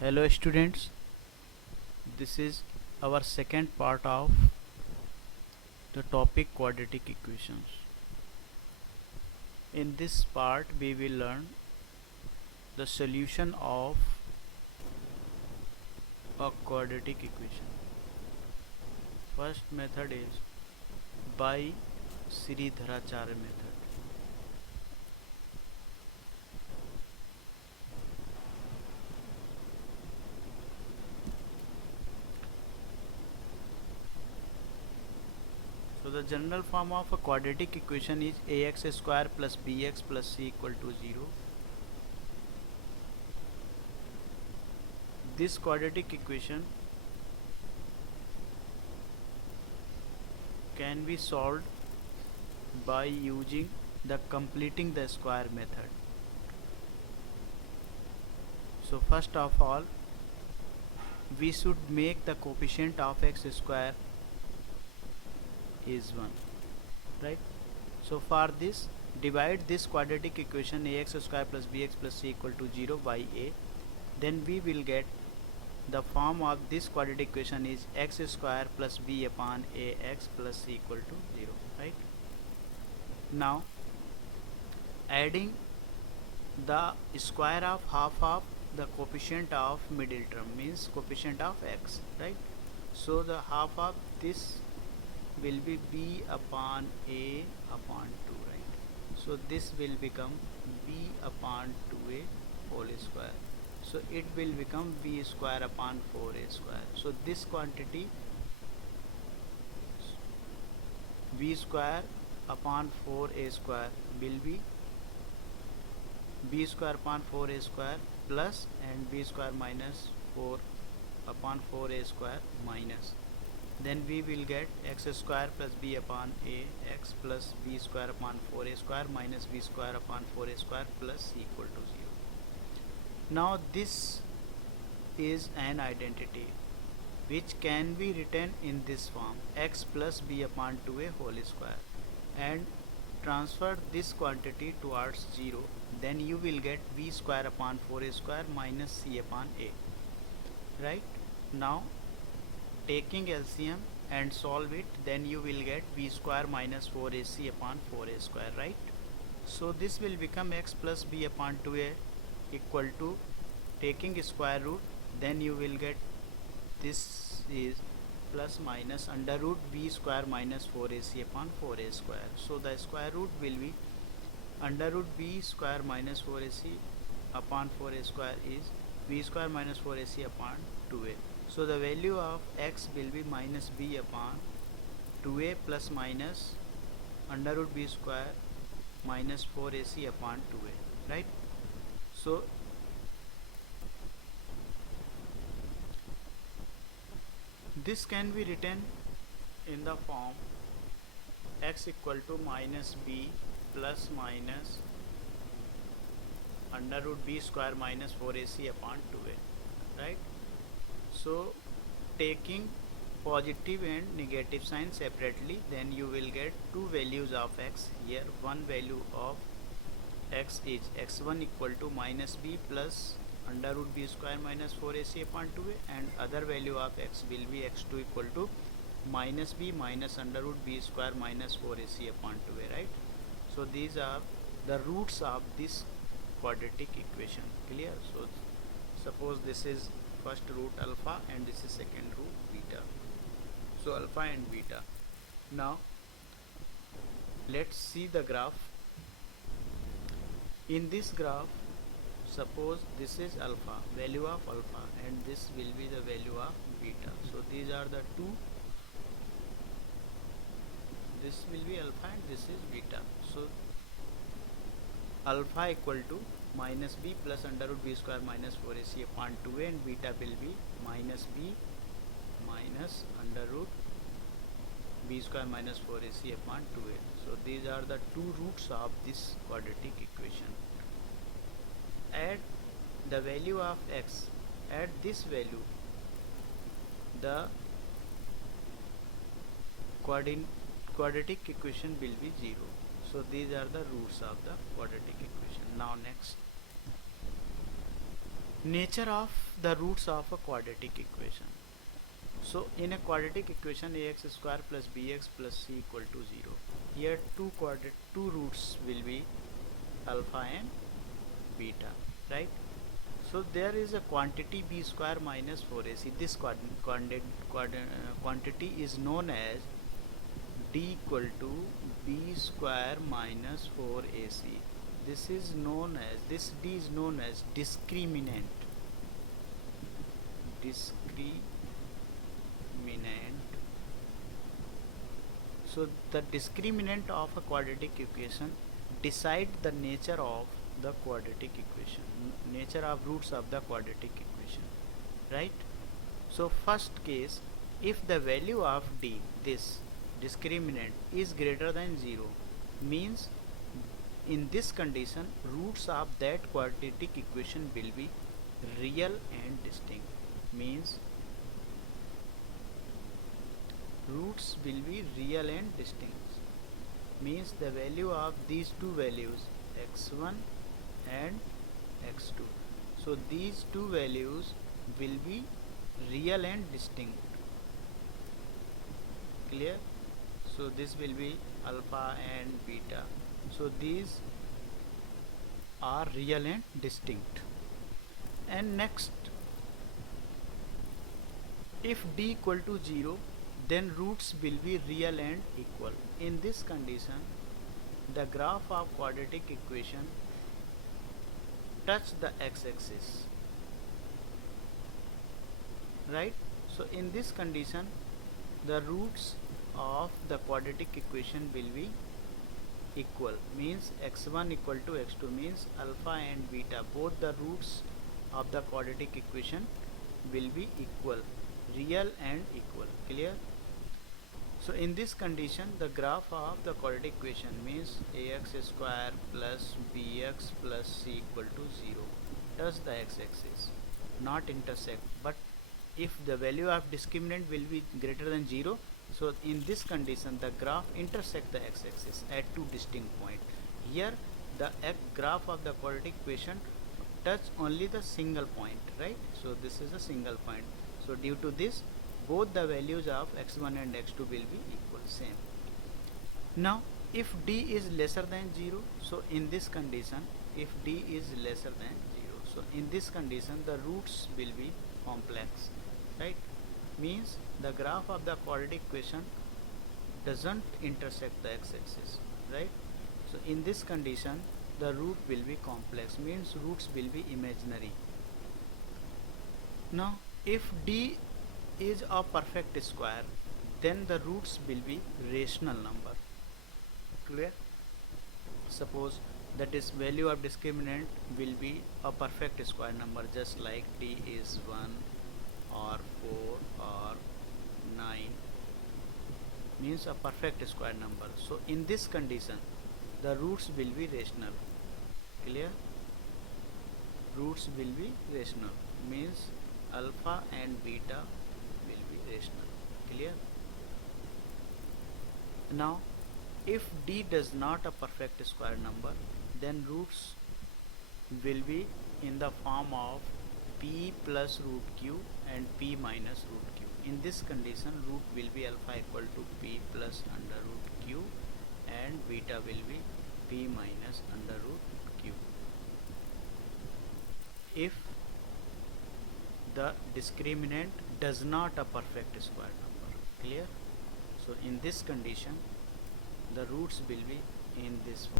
Hello students, this is our second part of the topic quadratic equations. In this part we will learn the solution of a quadratic equation. First method is by Sridharacharya method. So the general form of a quadratic equation is ax square plus bx plus c equal to 0. This quadratic equation can be solved by using the completing the square method. So first of all, we should make the coefficient of x square is 1, right? So for this, divide this quadratic equation ax square plus bx plus c equal to 0 by a. Then we will get the form of this quadratic equation is x square plus b upon ax plus c equal to 0, right? Now adding the square of half of the coefficient of middle term means coefficient of x, right? So the half of this will be b upon a upon 2, right? So this will become b upon 2a whole square. So it will become b square upon 4a square. So this quantity b square upon 4a square will be b square upon 4a square plus and b square minus 4 upon 4a square minus. Then we will get x square plus b upon a x plus b square upon 4a square minus b square upon 4a square plus c equal to 0. Now this is an identity which can be written in this form x plus b upon 2a whole square, and transfer this quantity towards 0, then you will get b square upon 4a square minus c upon a, right? Now taking LCM and solve it, then you will get b square minus 4ac upon 4a square, right? So this will become x plus b upon 2a equal to, taking square root, then you will get this is plus minus under root b square minus 4ac upon 4a square. So the square root will be under root b square minus 4ac upon 4a square is b square minus 4ac upon 2a. So the value of x will be minus b upon 2a plus minus under root b square minus 4ac upon 2a, right? So this can be written in the form x equal to minus b plus minus under root b square minus 4ac upon 2a, right? So taking positive and negative sign separately, then you will get two values of x here. One value of x is x1 equal to minus b plus under root b square minus 4ac upon 2a, and other value of x will be x2 equal to minus b minus under root b square minus 4ac upon 2a, right? So these are the roots of this quadratic equation. Clear? So suppose this is first root alpha and this is second root beta. So alpha and beta. Now let's see the graph. In this graph, suppose this is alpha, value of alpha, and this will be the value of beta. So these are the two. This will be alpha and this is beta. So alpha equal to minus b plus under root b square minus 4ac upon 2a, and beta will be minus b minus under root b square minus 4ac upon 2a. So these are the two roots of this quadratic equation. Add the value of x, at this value the quadratic equation will be 0. So these are the roots of the quadratic equation. Now nature of the roots of a quadratic equation. So in a quadratic equation, ax square plus bx plus c equal to 0. Here two roots will be alpha and beta, right? So there is a quantity b square minus 4ac. This quantity is known as d equal to b square minus 4ac. This is known as, this d is known as discriminant. So the discriminant of a quadratic equation decide the nature of the quadratic equation, nature of roots of the quadratic equation, right? So first case, if the value of d, this discriminant, is greater than 0, means in this condition roots of that quadratic equation will be real and distinct. Means roots will be real and distinct. Means the value of these two values, x1 and x2, so these two values will be real and distinct. Clear? So this will be alpha and beta, so these are real and distinct. And next, if d equal to 0, then roots will be real and equal. In this condition, the graph of quadratic equation touch the x-axis, right? So in this condition, the roots of the quadratic equation will be equal. Means x1 equal to x2, means alpha and beta, both the roots of the quadratic equation will be equal, real and equal. Clear? So in this condition, the graph of the quadratic equation means ax square plus bx plus c equal to 0 touch the x-axis, not intersect. But if the value of discriminant will be greater than 0, so in this condition the graph intersect the x-axis at two distinct points. Here the graph of the quadratic equation touch only the single point, right? So this is a single point. So due to this, both the values of x1 and x2 will be equal, same. Now if d is lesser than 0, so in this condition, if d is lesser than 0, so in this condition the roots will be complex, right? Means the graph of the quadratic equation doesn't intersect the x-axis, right? So in this condition the root will be complex, means roots will be imaginary. Now if d is a perfect square, then the roots will be rational number. Clear? Suppose that is value of discriminant will be a perfect square number, just like d is 1 or 4 or 9, means a perfect square number. So in this condition the roots will be rational. Clear? Roots will be rational, means alpha and beta will be rational. Clear? Now if d does not a perfect square number, then roots will be in the form of p plus root q and p minus root q. In this condition root will be alpha equal to p plus under root q and beta will be p minus under root q. If the discriminant does not a perfect square number. Clear? So in this condition the roots will be in this form.